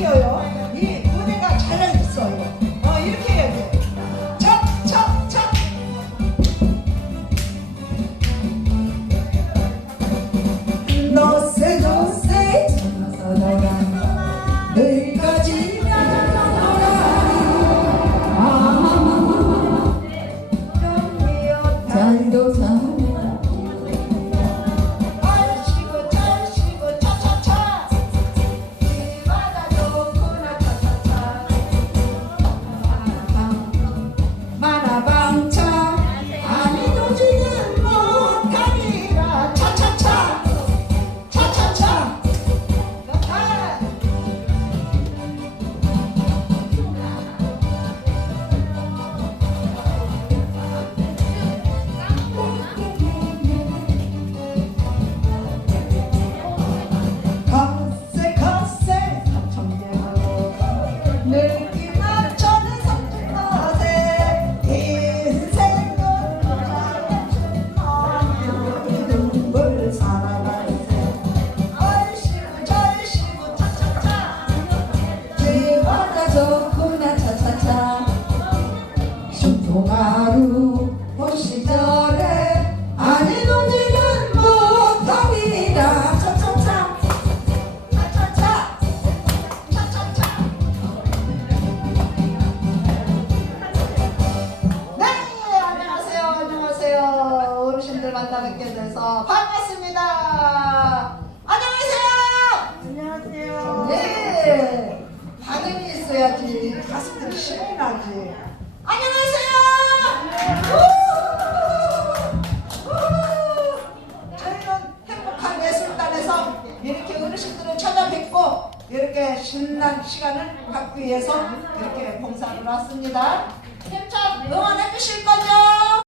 뛰어요. 이 무대가 잘 있어요. 어, 이렇게 해야 돼. 척, 척, 척. 너세 너세 전화서 너라 너희까지 잘도 잘잘 순풍하루 본 시절에 아니 노지는 못합니다. 차차차. 차차차. 차차차 네 안녕하세요. 안녕하세요. 어르신들 만나 뵙게 돼서 반갑습니다. 안녕하세요. 안녕하세요. 네 반응이 있어야지 가슴들이 신이 나지. 안녕하세요 우! 우! 저희는 행복한 예술단에서 이렇게 어르신들을 찾아뵙고 이렇게 신난 시간을 갖기 위해서 이렇게 봉사를 왔습니다. 힘차